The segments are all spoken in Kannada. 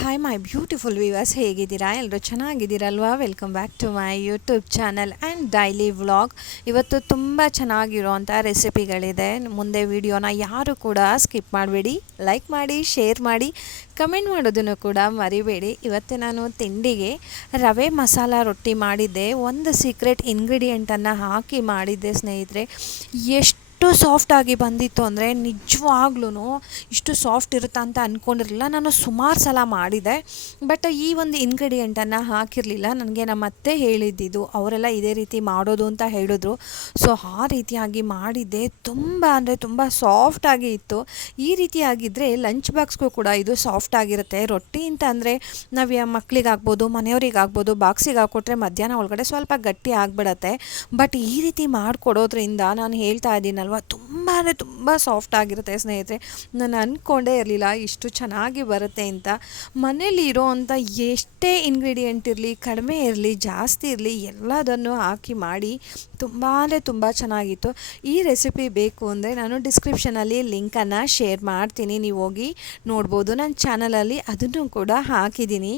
ಹಾಯ್ ಮೈ ಬ್ಯೂಟಿಫುಲ್ ವ್ಯೂವರ್ಸ್ ಹೇಗಿದ್ದೀರಾ? ಎಲ್ಲರೂ ಚೆನ್ನಾಗಿದ್ದೀರಲ್ವಾ? Welcome back to my YouTube channel and daily vlog ಇವತ್ತು ತುಂಬ ಚೆನ್ನಾಗಿರುವಂಥ ರೆಸಿಪಿಗಳಿದೆ ಮುಂದೆ ವಿಡಿಯೋನ ಯಾರು ಕೂಡ ಸ್ಕಿಪ್ ಮಾಡಬೇಡಿ. ಲೈಕ್ ಮಾಡಿ ಶೇರ್ ಮಾಡಿ ಕಮೆಂಟ್ ಮಾಡೋದನ್ನು ಕೂಡ ಮರಿಬೇಡಿ. ಇವತ್ತು ನಾನು ತಿಂಡಿಗೆ ರವೆ ಮಸಾಲ ರೊಟ್ಟಿ ಮಾಡಿದ್ದೆ. ಒಂದು ಸೀಕ್ರೆಟ್ ಇಂಗ್ರೀಡಿಯೆಂಟನ್ನು ಹಾಕಿ ಮಾಡಿದ್ದೆ ಸ್ನೇಹಿತರೆ. ಎಷ್ಟು ಸಾಫ್ಟಾಗಿ ಬಂದಿತ್ತು ಅಂದರೆ ನಿಜವಾಗ್ಲೂ ಇಷ್ಟು ಸಾಫ್ಟ್ ಇರುತ್ತಾ ಅಂತ ಅಂದ್ಕೊಂಡಿರಲಿಲ್ಲ ನಾನು ಸುಮಾರು ಸಲ ಮಾಡಿದೆ. ಬಟ್ ಈ ಒಂದು ಇಂಗ್ರೀಡಿಯೆಂಟನ್ನು ಹಾಕಿರಲಿಲ್ಲ. ನನಗೆ ನಮ್ಮ ಅತ್ತೆ ಹೇಳಿದ್ದಿದ್ದು ಅವರೆಲ್ಲ ಇದೇ ರೀತಿ ಮಾಡೋದು ಅಂತ ಹೇಳಿದ್ರು. ಸೊ ಆ ರೀತಿಯಾಗಿ ಮಾಡಿದ್ದೆ. ತುಂಬ ಅಂದರೆ ತುಂಬ ಸಾಫ್ಟಾಗಿ ಇತ್ತು. ಈ ರೀತಿಯಾಗಿದ್ದರೆ ಲಂಚ್ ಬಾಕ್ಸ್ಗೂ ಕೂಡ ಇದು ಸಾಫ್ಟ್ ಆಗಿರುತ್ತೆ. ರೊಟ್ಟಿ ಅಂತ ಅಂದರೆ ನಾವು ಮಕ್ಕಳಿಗಾಗ್ಬೋದು ಮನೆಯವರಿಗಾಗ್ಬೋದು ಬಾಕ್ಸಿಗೆ ಹಾಕ್ಕೊಟ್ರೆ ಮಧ್ಯಾಹ್ನ ಒಳಗಡೆ ಸ್ವಲ್ಪ ಗಟ್ಟಿ ಆಗಿಬಿಡತ್ತೆ. ಬಟ್ ಈ ರೀತಿ ಮಾಡಿಕೊಡೋದ್ರಿಂದ ನಾನು ಹೇಳ್ತಾ ಇದ್ದೀನಲ್ವ ತುಂಬಾ ತುಂಬ ಸಾಫ್ಟ್ ಆಗಿರುತ್ತೆ ಸ್ನೇಹಿತರೆ. ನಾನು ಅಂದ್ಕೊಂಡೇ ಇರಲಿಲ್ಲ ಇಷ್ಟು ಚೆನ್ನಾಗಿ ಬರುತ್ತೆ ಅಂತ. ಮನೇಲಿ ಇರೋವಂಥ ಎಷ್ಟೇ ಇಂಗ್ರೀಡಿಯೆಂಟ್ ಇರಲಿ, ಕಡಿಮೆ ಇರಲಿ, ಜಾಸ್ತಿ ಇರಲಿ, ಎಲ್ಲದನ್ನು ಹಾಕಿ ಮಾಡಿ ತುಂಬಾ ತುಂಬ ಚೆನ್ನಾಗಿತ್ತು. ಈ ರೆಸಿಪಿ ಬೇಕು ಅಂದರೆ ನಾನು ಡಿಸ್ಕ್ರಿಪ್ಷನಲ್ಲಿ ಲಿಂಕನ್ನು ಶೇರ್ ಮಾಡ್ತೀನಿ. ನೀವು ಹೋಗಿ ನೋಡ್ಬೋದು. ನನ್ನ ಚಾನಲಲ್ಲಿ ಅದನ್ನು ಕೂಡ ಹಾಕಿದ್ದೀನಿ.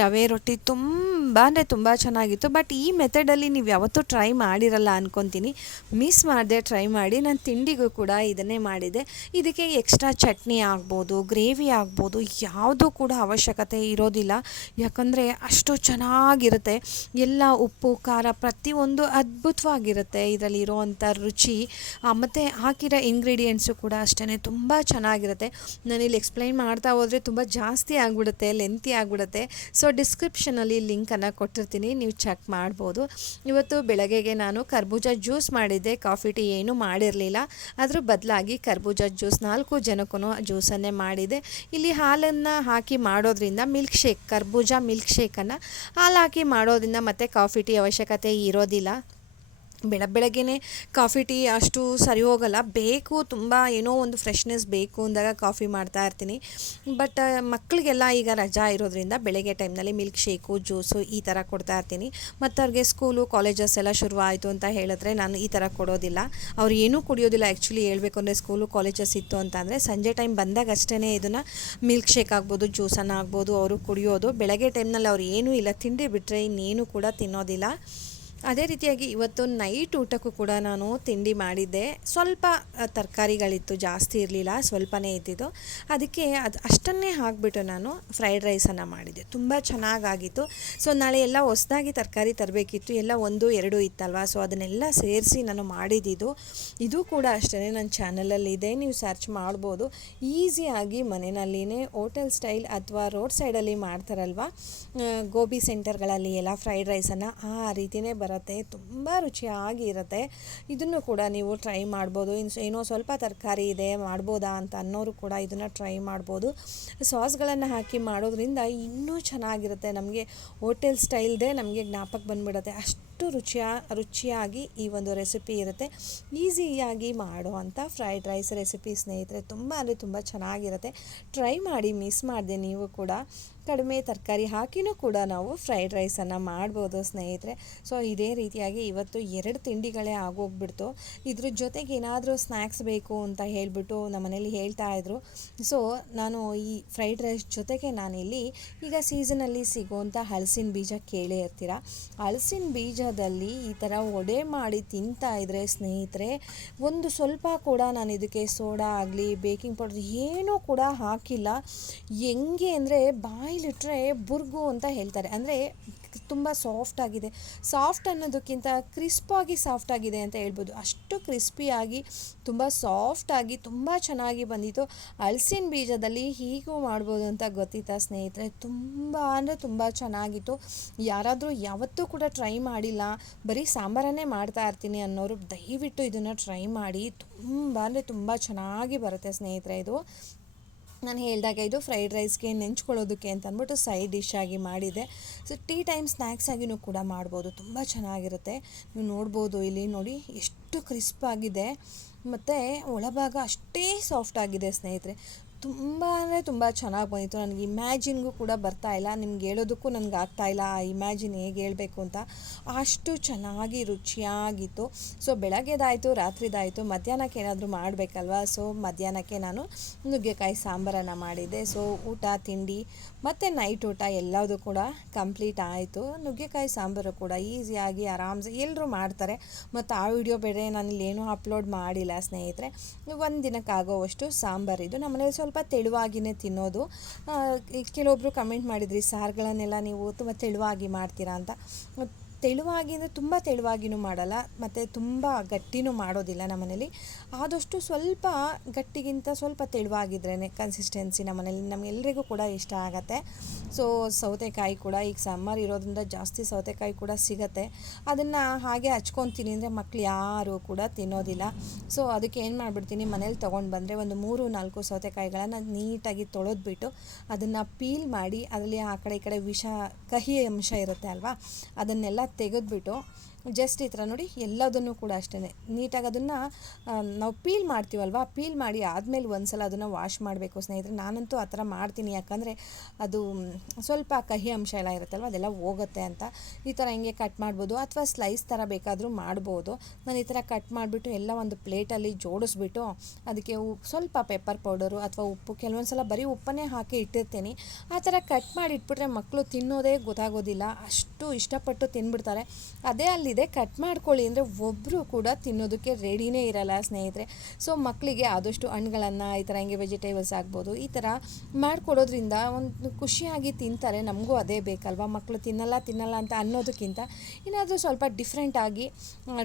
ರವೆ ರೊಟ್ಟಿ ತುಂಬ ಅಂದರೆ ತುಂಬ ಚೆನ್ನಾಗಿತ್ತು. ಬಟ್ ಈ ಮೆಥಡಲ್ಲಿ ನೀವು ಯಾವತ್ತೂ ಟ್ರೈ ಮಾಡಿರಲ್ಲ ಅಂದ್ಕೊತೀನಿ ಮಿಸ್ ಮಾಡಿದೆ ಟ್ರೈ ಮಾಡಿ. ನಾನು ತಿಂಡಿಗೂ ಕೂಡ ಇದನ್ನೇ ಮಾಡಿದೆ. ಇದಕ್ಕೆ ಎಕ್ಸ್ಟ್ರಾ ಚಟ್ನಿ ಆಗ್ಬೋದು ಗ್ರೇವಿ ಆಗ್ಬೋದು, ಯಾವುದೂ ಕೂಡ ಅವಶ್ಯಕತೆ ಇರೋದಿಲ್ಲ. ಯಾಕಂದರೆ ಅಷ್ಟು ಚೆನ್ನಾಗಿರುತ್ತೆ. ಎಲ್ಲ ಉಪ್ಪು, ಖಾರ ಪ್ರತಿಯೊಂದು ಅದ್ಭುತವಾಗಿರುತ್ತೆ ಇದರಲ್ಲಿ ಇರೋವಂಥ ರುಚಿ ಮತ್ತು ಹಾಕಿರೋ ಇಂಗ್ರೀಡಿಯೆಂಟ್ಸು ಕೂಡ ಅಷ್ಟೇ ತುಂಬ ಚೆನ್ನಾಗಿರುತ್ತೆ. ನಾನಿಲ್ಲಿ ಎಕ್ಸ್ಪ್ಲೈನ್ ಮಾಡ್ತಾ ಹೋದರೆ ತುಂಬ ಜಾಸ್ತಿ ಆಗಿಬಿಡುತ್ತೆ ಲೆಂತಿ ಆಗಿಬಿಡುತ್ತೆ. ಸೊ ಡಿಸ್ಕ್ರಿಪ್ಷನಲ್ಲಿ ಲಿಂಕನ್ನು ಕೊಟ್ಟಿರ್ತೀನಿ, ನೀವು ಚೆಕ್ ಮಾಡ್ಬೋದು. ಇವತ್ತು ಬೆಳಗ್ಗೆಗೆ ನಾನು ಕರ್ಬೂಜ ಜ್ಯೂಸ್ ಮಾಡಿದ್ದೆ ಕಾಫಿ ಟೀ ಏನೂ ಮಾಡಿರಲಿಲ್ಲ. ಅದ್ರ ಬದಲಾಗಿ ಕರ್ಬೂಜ ಜ್ಯೂಸ್ ನಾಲ್ಕು ಜನಕ್ಕೂ ಜ್ಯೂಸನ್ನೇ ಮಾಡಿದೆ. ಇಲ್ಲಿ ಹಾಲನ್ನು ಹಾಕಿ ಮಾಡೋದ್ರಿಂದ ಮಿಲ್ಕ್ ಶೇಕ್ ಕರ್ಬೂಜ ಮಿಲ್ಕ್ ಶೇಕನ್ನು ಹಾಲು ಹಾಕಿ ಮಾಡೋದ್ರಿಂದ ಮತ್ತು ಕಾಫಿ, ಟೀ ಅವಶ್ಯಕತೆ ಇರೋದಿಲ್ಲ. ಬೆಳ ಬೆಳಗ್ಗೆ ಕಾಫಿ, ಟೀ ಅಷ್ಟು ಸರಿ ಹೋಗಲ್ಲ. ಬೇಕು, ತುಂಬ ಏನೋ ಒಂದು ಫ್ರೆಶ್ನೆಸ್ ಬೇಕು ಅಂದಾಗ ಕಾಫಿ ಮಾಡ್ತಾ ಇರ್ತೀನಿ. ಬಟ್ ಮಕ್ಕಳಿಗೆಲ್ಲ ಈಗ ರಜಾ ಇರೋದ್ರಿಂದ ಬೆಳಗ್ಗೆ ಟೈಮ್ನಲ್ಲಿ ಮಿಲ್ಕ್ ಶೇಕು ಜ್ಯೂಸು ಈ ಥರ ಕೊಡ್ತಾ ಇರ್ತೀನಿ. ಮತ್ತು ಅವ್ರಿಗೆ ಸ್ಕೂಲು ಕಾಲೇಜಸ್ ಎಲ್ಲ ಶುರು ಆಯಿತು ಅಂತ ಹೇಳಿದ್ರೆ ನಾನು ಈ ಥರ ಕೊಡೋದಿಲ್ಲ. ಅವ್ರು ಏನೂ ಕುಡಿಯೋದಿಲ್ಲ. ಆ್ಯಕ್ಚುಲಿ ಹೇಳ್ಬೇಕು ಅಂದರೆ ಸ್ಕೂಲು ಕಾಲೇಜಸ್ ಇತ್ತು ಅಂತ ಅಂದರೆ ಸಂಜೆ ಟೈಮ್ ಬಂದಾಗ ಅಷ್ಟೇ ಇದನ್ನು ಮಿಲ್ಕ್ ಶೇಕ್ ಆಗ್ಬೋದು ಜ್ಯೂಸನ್ನು ಆಗ್ಬೋದು, ಅವರು ಕುಡಿಯೋದು. ಬೆಳಗ್ಗೆ ಟೈಮ್ನಲ್ಲಿ ಅವ್ರು ಏನೂ ಇಲ್ಲ. ತಿಂಡಿ ಬಿಟ್ಟರೆ ಇನ್ನೇನು ಕೂಡ ತಿನ್ನೋದಿಲ್ಲ. ಅದೇ ರೀತಿಯಾಗಿ ಇವತ್ತು ನೈಟ್ ಊಟಕ್ಕೂ ಕೂಡ ನಾನು ತಿಂಡಿ ಮಾಡಿದ್ದೆ. ಸ್ವಲ್ಪ ತರಕಾರಿಗಳಿತ್ತು, ಜಾಸ್ತಿ ಇರಲಿಲ್ಲ, ಸ್ವಲ್ಪನೇ ಇದ್ದಿದ್ದು. ಅದಕ್ಕೆ ಅದು ಅಷ್ಟನ್ನೇ ಹಾಕಿಬಿಟ್ಟು ನಾನು ಫ್ರೈಡ್ ರೈಸನ್ನು ಮಾಡಿದ್ದೆ. ತುಂಬ ಚೆನ್ನಾಗಾಗಿತ್ತು. ಸೊ ನಾಳೆ ಎಲ್ಲ ಹೊಸದಾಗಿ ತರಕಾರಿ ತರಬೇಕಿತ್ತು. ಎಲ್ಲ ಒಂದು, ಎರಡು ಇತ್ತಲ್ವ? ಸೊ ಅದನ್ನೆಲ್ಲ ಸೇರಿಸಿ ನಾನು ಮಾಡಿದ್ದಿದ್ದು. ಇದು ಕೂಡ ಅಷ್ಟೇ ನನ್ನ ಚಾನಲಲ್ಲಿದೆ ನೀವು ಸರ್ಚ್ ಮಾಡ್ಬೋದು. ಈಸಿಯಾಗಿ ಮನೆಯಲ್ಲಿನೇ ಹೋಟೆಲ್ ಸ್ಟೈಲ್ ಅಥವಾ ರೋಡ್ ಸೈಡಲ್ಲಿ ಮಾಡ್ತಾರಲ್ವ? ಗೋಬಿ ಸೆಂಟರ್ಗಳಲ್ಲಿ ಎಲ್ಲ ಫ್ರೈಡ್ ರೈಸನ್ನು ಆ ರೀತಿಯೇ ಬರ ಬರುತ್ತೆ, ತುಂಬ ರುಚಿಯಾಗಿರುತ್ತೆ ಇದನ್ನು ಕೂಡ ನೀವು ಟ್ರೈ ಮಾಡ್ಬೋದು. ಇನ್ನು ಏನೋ ಸ್ವಲ್ಪ ತರಕಾರಿ ಇದೆ, ಮಾಡ್ಬೋದಾ ಅಂತ ಅನ್ನೋರು ಕೂಡ ಇದನ್ನು ಟ್ರೈ ಮಾಡ್ಬೋದು. ಸಾಸ್ಗಳನ್ನು ಹಾಕಿ ಮಾಡೋದ್ರಿಂದ ಇನ್ನೂ ಚೆನ್ನಾಗಿರುತ್ತೆ. ನಮಗೆ ಹೋಟೆಲ್ ಸ್ಟೈಲ್ದೇ ನಮಗೆ ಜ್ಞಾಪಕ ಬಂದುಬಿಡುತ್ತೆ. ಅಷ್ಟು ರುಚಿಯ, ರುಚಿಯಾಗಿ ಈ ಒಂದು ರೆಸಿಪಿ ಇರುತ್ತೆ. ಈಸಿಯಾಗಿ ಮಾಡುವಂಥ ಫ್ರೈಡ್ ರೈಸ್ ರೆಸಿಪಿ ಸ್ನೇಹಿತರೆ, ತುಂಬ ಅಂದರೆ ತುಂಬ ಚೆನ್ನಾಗಿರುತ್ತೆ. ಟ್ರೈ ಮಾಡಿ ಮಿಸ್ ಮಾಡಿದೆ ನೀವು ಕೂಡ. ಕಡಿಮೆ ತರಕಾರಿ ಹಾಕಿನೂ ಕೂಡ ನಾವು ಫ್ರೈಡ್ ರೈಸನ್ನು ಮಾಡ್ಬೋದು ಸ್ನೇಹಿತರೆ. ಸೊ ಇದೇ ರೀತಿಯಾಗಿ ಇವತ್ತು ಎರಡು ತಿಂಡಿಗಳೇ ಆಗೋಗ್ಬಿಡ್ತು. ಇದ್ರ ಜೊತೆಗೆ ಏನಾದರೂ ಸ್ನ್ಯಾಕ್ಸ್ ಬೇಕು ಅಂತ ಹೇಳಿಬಿಟ್ಟು ನಮ್ಮ ಮನೇಲಿ ಹೇಳ್ತಾ ಇದ್ರು. ಸೊ ನಾನು ಈ ಫ್ರೈಡ್ ರೈಸ್ ಜೊತೆಗೆ ನಾನಿಲ್ಲಿ ಈಗ ಸೀಸನಲ್ಲಿ ಸಿಗುವಂಥ ಹಲಸಿನ ಬೀಜ ಕೇಳೇ ಇರ್ತೀರ. ಹಲಸಿನ ಬೀಜದಲ್ಲಿ ಈ ಥರ ಒಡೆ ಮಾಡಿ ತಿಂತಾ ಇದ್ರೆ ಸ್ನೇಹಿತರೆ, ಒಂದು ಸ್ವಲ್ಪ ಕೂಡ ನಾನು ಇದಕ್ಕೆ ಸೋಡಾ ಆಗಲಿ ಬೇಕಿಂಗ್ ಪೌಡರ್ ಏನೂ ಕೂಡ ಹಾಕಿಲ್ಲ. ಹೆಂಗೆ ಅಂದರೆ ಬಾಯಿ ಬಾಯಿಲಿಟ್ರೆ ಬುರ್ಗು ಅಂತ ಹೇಳ್ತಾರೆ. ಅಂದರೆ ತುಂಬ ಸಾಫ್ಟ್ ಆಗಿದೆ. ಸಾಫ್ಟ್ ಅನ್ನೋದಕ್ಕಿಂತ ಕ್ರಿಸ್ಪಾಗಿ ಸಾಫ್ಟ್ ಆಗಿದೆ ಅಂತ ಹೇಳ್ಬೋದು. ಅಷ್ಟು ಕ್ರಿಸ್ಪಿಯಾಗಿ ತುಂಬ ಸಾಫ್ಟಾಗಿ ತುಂಬ ಚೆನ್ನಾಗಿ ಬಂದಿತ್ತು. ಹಲಸಿನ ಬೀಜದಲ್ಲಿ ಹೀಗೂ ಮಾಡ್ಬೋದು ಅಂತ ಗೊತ್ತಿತ್ತ ಸ್ನೇಹಿತರೆ? ತುಂಬ ಅಂದರೆ ತುಂಬ ಚೆನ್ನಾಗಿತ್ತು. ಯಾರಾದರೂ ಯಾವತ್ತೂ ಕೂಡ ಟ್ರೈ ಮಾಡಿಲ್ಲ, ಬರೀ ಸಾಂಬಾರನ್ನೇ ಮಾಡ್ತಾ ಇರ್ತೀನಿ ಅನ್ನೋರು ದಯವಿಟ್ಟು ಇದನ್ನು ಟ್ರೈ ಮಾಡಿ. ತುಂಬ ಅಂದರೆ ತುಂಬ ಚೆನ್ನಾಗಿ ಬರುತ್ತೆ ಸ್ನೇಹಿತರೆ ಇದು. ನಾನು ಹೇಳಿದಾಗ ಇದು ಫ್ರೈಡ್ ರೈಸ್ಗೆ ನೆಂಚ್ಕೊಳ್ಳೋದಕ್ಕೆ ಅಂತ ಅಂದ್ಬಿಟ್ಟು ಸೈಡ್ ಡಿಶ್ ಆಗಿ ಮಾಡಿದೆ. ಸೊ ಟೀ ಟೈಮ್ ಸ್ನ್ಯಾಕ್ಸ್ ಆಗಿನೂ ಕೂಡ ಮಾಡ್ಬೋದು. ತುಂಬ ಚೆನ್ನಾಗಿರುತ್ತೆ. ನೀವು ನೋಡ್ಬೋದು ಇಲ್ಲಿ ನೋಡಿ, ಎಷ್ಟು ಕ್ರಿಸ್ಪ್ ಆಗಿದೆ. ಮತ್ತು ಒಳಭಾಗ ಅಷ್ಟೇ ಸಾಫ್ಟ್ ಆಗಿದೆ ಸ್ನೇಹಿತರೆ. ತುಂಬ ಅಂದರೆ ತುಂಬ ಚೆನ್ನಾಗಿ ಬಂದಿತ್ತು. ನನಗೆ ಇಮ್ಯಾಜಿನ್ಗೂ ಕೂಡ ಬರ್ತಾ ಇಲ್ಲ. ನಿಮ್ಗೆ ಹೇಳೋದಕ್ಕೂ ನನಗೆ ಆಗ್ತಾ ಇಲ್ಲ, ಆ ಇಮ್ಯಾಜಿನ್ ಹೇಗೆ ಹೇಳಬೇಕು ಅಂತ. ಅಷ್ಟು ಚೆನ್ನಾಗಿ ರುಚಿಯಾಗಿತ್ತು. ಸೊ, ಬೆಳಗ್ಗೆದಾಯಿತು, ರಾತ್ರಿದಾಯಿತು, ಮಧ್ಯಾಹ್ನಕ್ಕೆ ಏನಾದರೂ ಮಾಡಬೇಕಲ್ವ? ಸೊ, ಮಧ್ಯಾಹ್ನಕ್ಕೆ ನಾನು ನುಗ್ಗೆಕಾಯಿ ಸಾಂಬಾರನ್ನು ಮಾಡಿದ್ದೆ. ಸೊ, ಊಟ, ತಿಂಡಿ, ಮತ್ತು ನೈಟ್ ಊಟ ಎಲ್ಲದೂ ಕೂಡ ಕಂಪ್ಲೀಟ್ ಆಯಿತು. ನುಗ್ಗೆಕಾಯಿ ಸಾಂಬಾರು ಕೂಡ ಈಸಿಯಾಗಿ, ಆರಾಮ್ಸೆ ಎಲ್ಲರೂ ಮಾಡ್ತಾರೆ. ಮತ್ತು ಆ ವಿಡಿಯೋ ಬೇರೆ ನಾನು ಏನೂ ಅಪ್ಲೋಡ್ ಮಾಡಿಲ್ಲ ಸ್ನೇಹಿತರೆ. ಒಂದು ದಿನಕ್ಕಾಗೋವಷ್ಟು ಸಾಂಬಾರಿದ್ದು ನಮ್ಮನೇಲಿ ಸ್ವಲ್ಪ ತೆಳುವಾಗಿಯೇ ತಿನ್ನೋದು. ಕೆಲವೊಬ್ಬರು ಕಮೆಂಟ್ ಮಾಡಿದ್ರಿ ಸಾರುಗಳನ್ನೆಲ್ಲ ನೀವು ತುಂಬ ತೆಳುವಾಗಿ ಮಾಡ್ತೀರಾ ಅಂತ. ತೆಳುವಾಗಿ ಅಂದರೆ ತುಂಬ ತೆಳುವಾಗಿನೂ ಮಾಡಲ್ಲ, ಮತ್ತು ತುಂಬ ಗಟ್ಟಿನೂ ಮಾಡೋದಿಲ್ಲ ನಮ್ಮನೇಲಿ. ಆದಷ್ಟು ಸ್ವಲ್ಪ ಗಟ್ಟಿಗಿಂತ ಸ್ವಲ್ಪ ತೆಳುವಾಗಿದ್ರೇ ಕನ್ಸಿಸ್ಟೆನ್ಸಿ ನಮ್ಮನೇಲಿ ನಮಗೆಲ್ಲರಿಗೂ ಕೂಡ ಇಷ್ಟ ಆಗತ್ತೆ. ಸೊ ಸೌತೆಕಾಯಿ ಕೂಡ ಈಗ ಸಮ್ಮರ್ ಇರೋದ್ರಿಂದ ಜಾಸ್ತಿ ಸೌತೆಕಾಯಿ ಕೂಡ ಸಿಗತ್ತೆ. ಅದನ್ನು ಹಾಗೆ ಹಚ್ಕೊತೀನಿ ಅಂದರೆ ಮಕ್ಳು ಯಾರೂ ಕೂಡ ತಿನ್ನೋದಿಲ್ಲ. ಸೊ ಅದಕ್ಕೆ ಏನು ಮಾಡಿಬಿಡ್ತೀನಿ, ಮನೇಲಿ ತೊಗೊಂಡು ಬಂದರೆ ಒಂದು ಮೂರು, ನಾಲ್ಕು ಸೌತೆಕಾಯಿಗಳನ್ನು ನೀಟಾಗಿ ತೊಳೆದ್ಬಿಟ್ಟು ಅದನ್ನು ಪೀಲ್ ಮಾಡಿ, ಅದರಲ್ಲಿ ಆ ಕಡೆ ಈ ಕಡೆ ವಿಷ, ಕಹಿ ಅಂಶ ಇರುತ್ತೆ ಅಲ್ವಾ? ಅದನ್ನೆಲ್ಲ ತೆಗೆದ್ಬಿಟ್ಟು ಜಸ್ಟ್ ಈ ಥರ ನೋಡಿ ಎಲ್ಲದನ್ನು ಕೂಡ ಅಷ್ಟೇ ನೀಟಾಗಿ ಅದನ್ನು ನಾವು ಪೀಲ್ ಮಾಡ್ತೀವಲ್ವ? ಪೀಲ್ ಮಾಡಿ ಆದಮೇಲೆ ಒಂದ್ಸಲ ಅದನ್ನು ವಾಶ್ ಮಾಡಬೇಕು ಸ್ನೇಹಿತರೆ. ನಾನಂತೂ ಆ ಥರ ಮಾಡ್ತೀನಿ. ಯಾಕಂದರೆ ಅದು ಸ್ವಲ್ಪ ಕಹಿ ಅಂಶ ಎಲ್ಲ ಇರುತ್ತಲ್ವ? ಅದೆಲ್ಲ ಹೋಗುತ್ತೆ ಅಂತ. ಈ ಥರ ಹಿಂಗೆ ಕಟ್ ಮಾಡ್ಬೋದು. ಅಥವಾ ಸ್ಲೈಸ್ ಥರ ಬೇಕಾದರೂ ಮಾಡ್ಬೋದು. ನಾನು ಈ ಥರ ಕಟ್ ಮಾಡಿಬಿಟ್ಟು ಎಲ್ಲ ಒಂದು ಪ್ಲೇಟಲ್ಲಿ ಜೋಡಿಸ್ಬಿಟ್ಟು ಅದಕ್ಕೆ ಸ್ವಲ್ಪ ಪೆಪ್ಪರ್ ಪೌಡರು ಅಥವಾ ಉಪ್ಪು ಕೆಲವೊಂದು ಸಲ ಬರೀ ಉಪ್ಪನ್ನೇ ಹಾಕಿ ಇಟ್ಟಿರ್ತೀನಿ. ಆ ಥರ ಕಟ್ ಮಾಡಿ ಇಟ್ಬಿಟ್ರೆ ಮಕ್ಕಳು ತಿನ್ನೋದೇ ಗೊತ್ತಾಗೋದಿಲ್ಲ. ಅಷ್ಟು ಇಷ್ಟಪಟ್ಟು ತಿನ್ಬಿಡ್ತಾರೆ. ಅದೇ ಅಲ್ಲಿದೆ ಕಟ್ ಮಾಡ್ಕೊಳ್ಳಿ ಅಂದರೆ ಒಬ್ಬರು ಕೂಡ ತಿನ್ನೋದಕ್ಕೆ ರೆಡಿನೇ ಇರಲ್ಲ ಸ್ನೇಹಿತರೆ. ಸೊ ಮಕ್ಕಳಿಗೆ ಆದಷ್ಟು ಹಣ್ಣುಗಳನ್ನು ಈ ಥರ ಹಿಂಗೆ ವೆಜಿಟೇಬಲ್ಸ್ ಆಗ್ಬೋದು, ಈ ಥರ ಮಾಡಿಕೊಡೋದ್ರಿಂದ ಒಂದು ಖುಷಿಯಾಗಿ ತಿಂತಾರೆ, ನಮಗೂ ಅದೇ ಬೇಕಲ್ವಾ? ಮಕ್ಕಳು ತಿನ್ನಲ್ಲ ತಿನ್ನಲ್ಲ ಅಂತ ಅನ್ನೋದಕ್ಕಿಂತ ಏನಾದರೂ ಸ್ವಲ್ಪ ಡಿಫ್ರೆಂಟಾಗಿ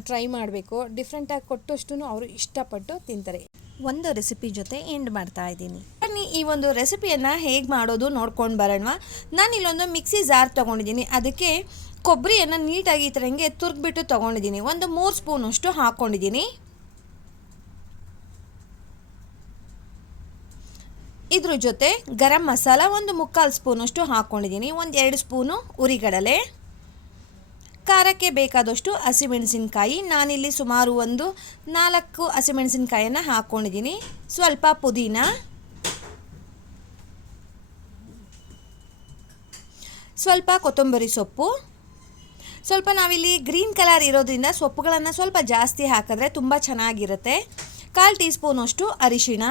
ಟ್ರೈ ಮಾಡಬೇಕು. ಡಿಫ್ರೆಂಟಾಗಿ ಕೊಟ್ಟಷ್ಟು ಅವರು ಇಷ್ಟಪಟ್ಟು ತಿಂತಾರೆ. ಒಂದು ರೆಸಿಪಿ ಜೊತೆ ಎಂಡ್ ಮಾಡ್ತಾ ಇದ್ದೀನಿ. ಬನ್ನಿ, ಈ ಒಂದು ರೆಸಿಪಿಯನ್ನು ಹೇಗೆ ಮಾಡೋದು ನೋಡ್ಕೊಂಡು ಬರೋಣ ನಾನು ಇಲ್ಲೊಂದು ಮಿಕ್ಸಿ ಜಾರ್ ತೊಗೊಂಡಿದ್ದೀನಿ. ಅದಕ್ಕೆ ಕೊಬ್ಬರಿಯನ್ನು ನೀಟಾಗಿ ಈ ಥರ ಹಿಂಗೆ ತುರ್ಗ್ಬಿಟ್ಟು ತೊಗೊಂಡಿದ್ದೀನಿ. ಒಂದು ಮೂರು ಸ್ಪೂನಷ್ಟು ಹಾಕ್ಕೊಂಡಿದ್ದೀನಿ ಇದ್ರ ಜೊತೆ ಗರಂ ಮಸಾಲ ಒಂದು ಮುಕ್ಕಾಲು ಸ್ಪೂನಷ್ಟು ಹಾಕ್ಕೊಂಡಿದ್ದೀನಿ ಒಂದು ಎರಡು ಸ್ಪೂನು ಉರಿಗಡಲೆ. ಖಾರಕ್ಕೆ ಬೇಕಾದಷ್ಟು ಹಸಿಮೆಣಸಿನ್ಕಾಯಿ. ನಾನಿಲ್ಲಿ ಸುಮಾರು ಒಂದು ನಾಲ್ಕು ಹಸಿಮೆಣಸಿನ್ಕಾಯನ್ನು ಹಾಕ್ಕೊಂಡಿದ್ದೀನಿ ಸ್ವಲ್ಪ ಪುದೀನ. ಸ್ವಲ್ಪ ಕೊತ್ತಂಬರಿ ಸೊಪ್ಪು. ಸ್ವಲ್ಪ ನಾವಿಲ್ಲಿ ಗ್ರೀನ್ ಕಲರ್ ಇರೋದ್ರಿಂದ ಸೊಪ್ಪುಗಳನ್ನು ಸ್ವಲ್ಪ ಜಾಸ್ತಿ ಹಾಕಿದ್ರೆ ತುಂಬ ಚೆನ್ನಾಗಿರುತ್ತೆ. ಕಾಲು ಟೀ ಸ್ಪೂನಷ್ಟು ಅರಿಶಿಣ.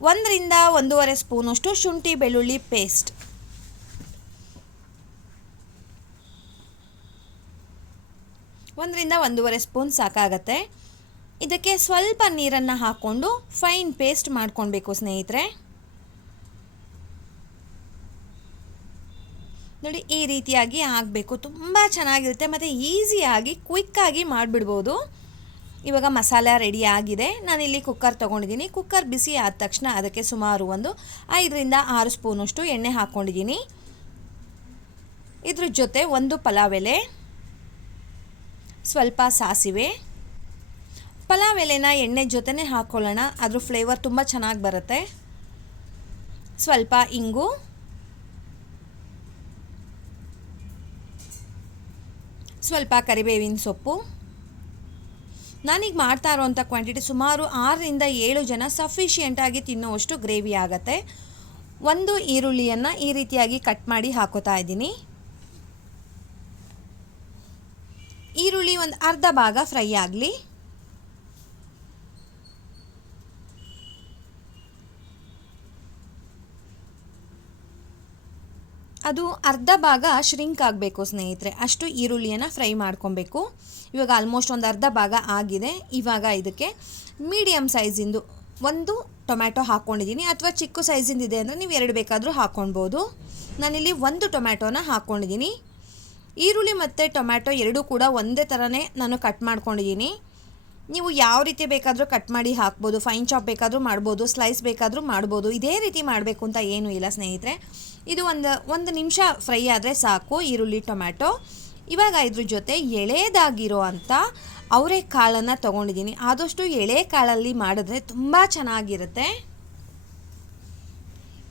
ಒಂದರಿಂದ ಒಂದೂವರೆ ಸ್ಪೂನಷ್ಟು ಶುಂಠಿ ಬೆಳ್ಳುಳ್ಳಿ ಪೇಸ್ಟ್. ಒಂದರಿಂದ ಒಂದೂವರೆ ಸ್ಪೂನ್ ಸಾಕಾಗತ್ತೆ. ಇದಕ್ಕೆ ಸ್ವಲ್ಪ ನೀರನ್ನು ಹಾಕ್ಕೊಂಡು ಫೈನ್ ಪೇಸ್ಟ್ ಮಾಡ್ಕೊಳ್ಬೇಕು ಸ್ನೇಹಿತರೆ. ನೋಡಿ, ಈ ರೀತಿಯಾಗಿ ಆಗಬೇಕು. ತುಂಬ ಚೆನ್ನಾಗಿರುತ್ತೆ. ಮತ್ತು ಈಸಿಯಾಗಿ ಕ್ವಿಕ್ಕಾಗಿ ಮಾಡಿಬಿಡ್ಬೋದು. ಇವಾಗ ಮಸಾಲ ರೆಡಿ ಆಗಿದೆ. ನಾನಿಲ್ಲಿ ಕುಕ್ಕರ್ ತೊಗೊಂಡಿದ್ದೀನಿ. ಕುಕ್ಕರ್ ಬಿಸಿ ಆದ ತಕ್ಷಣ ಅದಕ್ಕೆ ಸುಮಾರು ಒಂದು ಐದರಿಂದ ಆರು ಸ್ಪೂನಷ್ಟು ಎಣ್ಣೆ ಹಾಕ್ಕೊಂಡಿದ್ದೀನಿ. ಇದ್ರ ಜೊತೆ ಒಂದು ಪಲಾವ್ ಎಲೆ, ಸ್ವಲ್ಪ ಸಾಸಿವೆ. ಪಲಾವ್ ಎಲೆನ ಎಣ್ಣೆ ಜೊತೆನೇ ಹಾಕ್ಕೊಳ್ಳೋಣ ಅದ್ರ ಫ್ಲೇವರ್ ತುಂಬ ಚೆನ್ನಾಗಿ ಬರುತ್ತೆ. ಸ್ವಲ್ಪ ಇಂಗು. ಸ್ವಲ್ಪ ಕರಿಬೇವಿನ ಸೊಪ್ಪು. ನಾನೀಗ ಮಾಡ್ತಾ ಇರೋವಂಥ ಕ್ವಾಂಟಿಟಿ ಸುಮಾರು ಆರರಿಂದ ಏಳು ಜನ ಸಫಿಷಿಯೆಂಟಾಗಿ ತಿನ್ನುವಷ್ಟು ಗ್ರೇವಿ ಆಗುತ್ತೆ. ಒಂದು ಈರುಳ್ಳಿಯನ್ನು ಈ ರೀತಿಯಾಗಿ ಕಟ್ ಮಾಡಿ ಹಾಕೋತಾ ಇದ್ದೀನಿ. ಈರುಳ್ಳಿ ಒಂದು ಅರ್ಧ ಭಾಗ ಫ್ರೈ ಆಗಲಿ. ಅದು ಅರ್ಧ ಭಾಗ ಶ್ರಿಂಕ್ ಆಗಬೇಕು, ಸ್ನೇಹಿತರೆ. ಅಷ್ಟು ಈರುಳ್ಳಿಯನ್ನು ಫ್ರೈ ಮಾಡ್ಕೊಬೇಕು. ಇವಾಗ ಆಲ್ಮೋಸ್ಟ್ ಒಂದು ಅರ್ಧ ಭಾಗ ಆಗಿದೆ. ಇವಾಗ ಇದಕ್ಕೆ ಮೀಡಿಯಮ್ ಸೈಜಿಂದು ಒಂದು ಟೊಮ್ಯಾಟೊ ಹಾಕ್ಕೊಂಡಿದ್ದೀನಿ ಅಥವಾ ಚಿಕ್ಕ ಸೈಜಿಂದ ಇದೆ ಅಂದರೆ ನೀವು ಎರಡು ಬೇಕಾದರೂ ಹಾಕ್ಕೊಳ್ಬೋದು ನಾನಿಲ್ಲಿ ಒಂದು ಟೊಮ್ಯಾಟೊನ ಹಾಕ್ಕೊಂಡಿದ್ದೀನಿ ಈರುಳ್ಳಿ ಮತ್ತು ಟೊಮ್ಯಾಟೊ ಎರಡೂ ಕೂಡ ಒಂದೇ ಥರನೇ ನಾನು ಕಟ್ ಮಾಡ್ಕೊಂಡಿದ್ದೀನಿ. ನೀವು ಯಾವ ರೀತಿ ಬೇಕಾದರೂ ಕಟ್ ಮಾಡಿ ಹಾಕ್ಬೋದು ಫೈನ್ ಚಾಪ್ ಬೇಕಾದರೂ ಮಾಡ್ಬೋದು ಸ್ಲೈಸ್ ಬೇಕಾದರೂ ಮಾಡ್ಬೋದು, ಇದೇ ರೀತಿ ಮಾಡಬೇಕು ಅಂತ ಏನೂ ಇಲ್ಲ ಸ್ನೇಹಿತರೆ. ಇದು ಒಂದು ಒಂದು ನಿಮಿಷ ಫ್ರೈ ಆದರೆ ಸಾಕು, ಈರುಳ್ಳಿ, ಟೊಮ್ಯಾಟೊ. ಇವಾಗ ಇದ್ರ ಜೊತೆ ಎಳೆದಾಗಿರೋ ಅಂಥ ಅವರೆಕಾಳನ್ನು ತೊಗೊಂಡಿದ್ದೀನಿ. ಆದಷ್ಟು ಎಳೆ ಕಾಳಲ್ಲಿ ಮಾಡಿದ್ರೆ ತುಂಬ ಚೆನ್ನಾಗಿರುತ್ತೆ.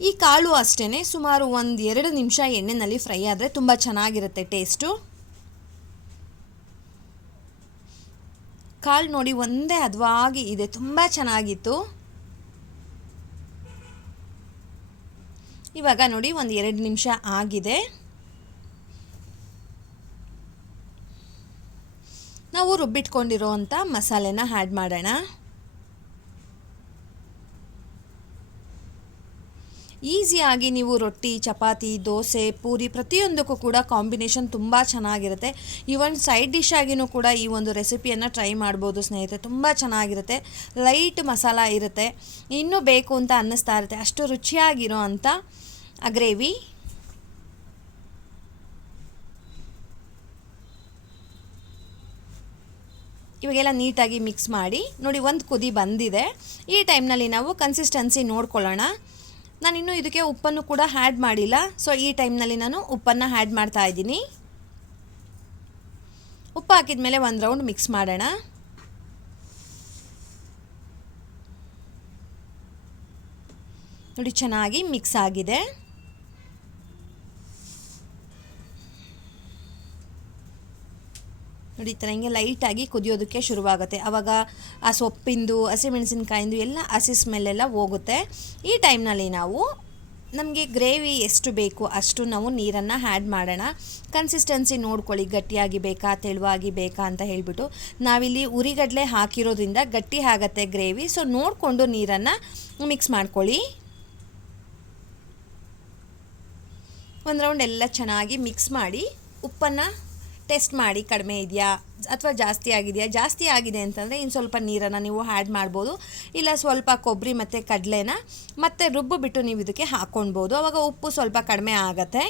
ಈ ಕಾಳು ಅಷ್ಟೇ ಸುಮಾರು ಒಂದು ಎರಡು ನಿಮಿಷ ಎಣ್ಣೆಯಲ್ಲಿ ಫ್ರೈ ಆದರೆ ತುಂಬ ಚೆನ್ನಾಗಿರುತ್ತೆ ಟೇಸ್ಟು ಕಾಲ್ ನೋಡಿ ಒಂದೇ ಅದ್ವಾಗಿ ಇದೆ. ತುಂಬ ಚೆನ್ನಾಗಿತ್ತು. ಇವಾಗ ನೋಡಿ ಒಂದು ಎರಡು ನಿಮಿಷ ಆಗಿದೆ. ನಾವು ರುಬ್ಬಿಟ್ಕೊಂಡಿರೋವಂಥ ಮಸಾಲೆನ ಆ್ಯಡ್ ಮಾಡೋಣ. ಈಸಿಯಾಗಿ ನೀವು ರೊಟ್ಟಿ, ಚಪಾತಿ, ದೋಸೆ, ಪೂರಿ ಪ್ರತಿಯೊಂದಕ್ಕೂ ಕೂಡ ಕಾಂಬಿನೇಷನ್ ತುಂಬ ಚೆನ್ನಾಗಿರುತ್ತೆ. ಈವನ್ ಸೈಡ್ ಡಿಶ್ ಆಗಿನೂ ಕೂಡ ಈ ಒಂದು ರೆಸಿಪಿಯನ್ನು ಟ್ರೈ ಮಾಡ್ಬೋದು ಸ್ನೇಹಿತರೆ. ತುಂಬ ಚೆನ್ನಾಗಿರುತ್ತೆ. ಲೈಟ್ ಮಸಾಲ ಇರುತ್ತೆ. ಇನ್ನೂ ಬೇಕು ಅಂತ ಅನ್ನಿಸ್ತಾ ಇರುತ್ತೆ. ಅಷ್ಟು ರುಚಿಯಾಗಿರೋ ಅಂಥ ಗ್ರೇವಿ. ಇವಾಗೆಲ್ಲ ನೀಟಾಗಿ ಮಿಕ್ಸ್ ಮಾಡಿ ನೋಡಿ, ಒಂದು ಕುದಿ ಬಂದಿದೆ. ಈ ಟೈಮ್ನಲ್ಲಿ ನಾವು ಕನ್ಸಿಸ್ಟೆನ್ಸಿ ನೋಡ್ಕೊಳ್ಳೋಣ. ನಾನಿನ್ನೂ ಇದಕ್ಕೆ ಉಪ್ಪನ್ನು ಕೂಡ ಹ್ಯಾಡ್ ಮಾಡಿಲ್ಲ. ಸೊ ಈ ಟೈಮ್ನಲ್ಲಿ ನಾನು ಉಪ್ಪನ್ನು ಹ್ಯಾಡ್ ಮಾಡ್ತಾ ಇದ್ದೀನಿ. ಉಪ್ಪು ಹಾಕಿದ ಮೇಲೆ ಒಂದು ರೌಂಡ್ ಮಿಕ್ಸ್ ಮಾಡೋಣ. ನೋಡಿ, ಚೆನ್ನಾಗಿ ಮಿಕ್ಸ್ ಆಗಿದೆ. ಈ ಥರ ಹಿಂಗೆ ಲೈಟಾಗಿ ಕುದಿಯೋದಕ್ಕೆ ಶುರುವಾಗುತ್ತೆ. ಆವಾಗ ಆ ಸೊಪ್ಪಿಂದು ಹಸಿಮೆಣಸಿನ್ಕಾಯಿಂದು ಎಲ್ಲ ಹಸಿ ಸ್ಮೆಲ್ಲೆಲ್ಲ ಹೋಗುತ್ತೆ. ಈ ಟೈಮ್ನಲ್ಲಿ ನಾವು ನಮಗೆ ಗ್ರೇವಿ ಎಷ್ಟು ಬೇಕು ಅಷ್ಟು ನಾವು ನೀರನ್ನು ಆ್ಯಡ್ ಮಾಡೋಣ. ಕನ್ಸಿಸ್ಟೆನ್ಸಿ ನೋಡ್ಕೊಳ್ಳಿ, ಗಟ್ಟಿಯಾಗಿ ಬೇಕಾ, ತೆಳುವಾಗಿ ಬೇಕಾ ಅಂತ ಹೇಳಿಬಿಟ್ಟು. ನಾವಿಲ್ಲಿ ಉರಿಗಡಲೆ ಹಾಕಿರೋದ್ರಿಂದ ಗಟ್ಟಿ ಆಗುತ್ತೆ ಗ್ರೇವಿ. ಸೊ, ನೋಡಿಕೊಂಡು ನೀರನ್ನು ಮಿಕ್ಸ್ ಮಾಡ್ಕೊಳ್ಳಿ. ಒಂದು ರೌಂಡ್ ಎಲ್ಲ ಚೆನ್ನಾಗಿ ಮಿಕ್ಸ್ ಮಾಡಿ ಉಪ್ಪನ್ನು ಟೆಸ್ಟ್ ಮಾಡಿ ಕಡಿಮೆ ಇದೆಯಾ ಅಥವಾ ಜಾಸ್ತಿ ಆಗಿದೆಯಾ? ಜಾಸ್ತಿ ಆಗಿದೆ ಅಂತಂದರೆ ಇನ್ನು ಸ್ವಲ್ಪ ನೀರನ್ನು ನೀವು ಆ್ಯಡ್ ಮಾಡ್ಬೋದು. ಇಲ್ಲ ಸ್ವಲ್ಪ ಕೊಬ್ಬರಿ ಮತ್ತು ಕಡಲೆನ ಮತ್ತೆ ರುಬ್ಬು ಬಿಟ್ಟು ನೀವು ಇದಕ್ಕೆ ಹಾಕ್ಕೊಳ್ಬೋದು ಆವಾಗ ಉಪ್ಪು ಸ್ವಲ್ಪ ಕಡಿಮೆ ಆಗುತ್ತೆ.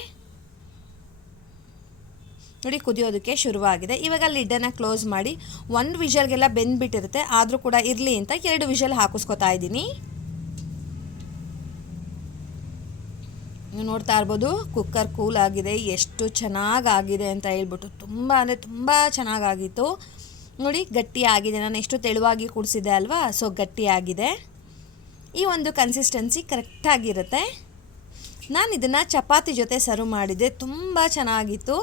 ನೋಡಿ ಕುದಿಯೋದಕ್ಕೆ ಶುರುವಾಗಿದೆ. ಇವಾಗ ಲಿಡ್ಡನ್ನು ಕ್ಲೋಸ್ ಮಾಡಿ, ಒಂದು ವಿಷಲ್ಗೆಲ್ಲ ಬೆಂದ್ಬಿಟ್ಟಿರುತ್ತೆ. ಆದರೂ ಕೂಡ ಇರಲಿ ಅಂತ ಎರಡು ವಿಷಲ್ ಹಾಕಿಸ್ಕೊತಾ ಇದ್ದೀನಿ. ನೀವು ನೋಡ್ತಾ ಇರ್ಬೋದು ಕುಕ್ಕರ್ ಕೂಲ್ ಆಗಿದೆ, ಎಷ್ಟು ಚೆನ್ನಾಗಾಗಿದೆ ಅಂತ ಹೇಳ್ಬಿಟ್ಟು ತುಂಬ ಅಂದರೆ ತುಂಬ ಚೆನ್ನಾಗಾಗಿತ್ತು. ನೋಡಿ, ಗಟ್ಟಿ ಆಗಿದೆ. ನಾನು ಎಷ್ಟು ತೆಳುವಾಗಿ ಕೂಡಿಸಿದೆ ಅಲ್ವಾ? ಸೊ ಗಟ್ಟಿಯಾಗಿದೆ ಈ ಒಂದು ಕನ್ಸಿಸ್ಟೆನ್ಸಿ ಕರೆಕ್ಟಾಗಿರುತ್ತೆ ನಾನು ಇದನ್ನು ಚಪಾತಿ ಜೊತೆ ಸರ್ವ್ ಮಾಡಿದೆ ತುಂಬ ಚೆನ್ನಾಗಿತ್ತು.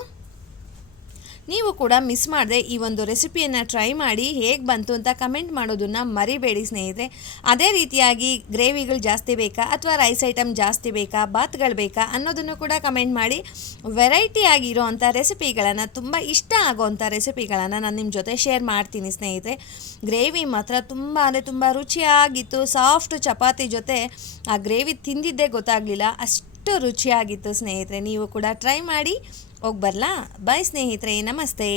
ನೀವು ಕೂಡ ಮಿಸ್ ಮಾಡದೆ ಈ ಒಂದು ರೆಸಿಪಿಯನ್ನು ಟ್ರೈ ಮಾಡಿ ಹೇಗೆ ಬಂತು ಅಂತ ಕಮೆಂಟ್ ಮಾಡೋದನ್ನು ಮರಿಬೇಡಿ ಸ್ನೇಹಿತರೆ. ಅದೇ ರೀತಿಯಾಗಿ ಗ್ರೇವಿಗಳು ಜಾಸ್ತಿ ಬೇಕಾ ಅಥವಾ ರೈಸ್ ಐಟಮ್ ಜಾಸ್ತಿ ಬೇಕಾ, ಬಾತ್ಗಳು ಬೇಕಾ ಅನ್ನೋದನ್ನು ಕೂಡ ಕಮೆಂಟ್ ಮಾಡಿ. ವೆರೈಟಿ ಆಗಿರೋ ಅಂಥ ರೆಸಿಪಿಗಳನ್ನು ತುಂಬ ಇಷ್ಟ ಆಗೋವಂಥ ರೆಸಿಪಿಗಳನ್ನು ನಾನು ನಿಮ್ಮ ಜೊತೆ ಶೇರ್ ಮಾಡ್ತೀನಿ ಸ್ನೇಹಿತರೆ. ಗ್ರೇವಿ ಮಾತ್ರ ತುಂಬ ಅಂದರೆ ತುಂಬ ರುಚಿಯಾಗಿತ್ತು. ಸಾಫ್ಟ್ ಚಪಾತಿ ಜೊತೆ ಆ ಗ್ರೇವಿ ತಿಂದಿದ್ದೇ ಗೊತ್ತಾಗಲಿಲ್ಲ. ಅಷ್ಟು ರುಚಿಯಾಗಿತ್ತು ಸ್ನೇಹಿತರೆ. ನೀವು ಕೂಡ ಟ್ರೈ ಮಾಡಿ. ಹೋಗಿ ಬರಲಾ? ಬಾಯ್ ಸ್ನೇಹಿತರೆ ನಮಸ್ತೆ.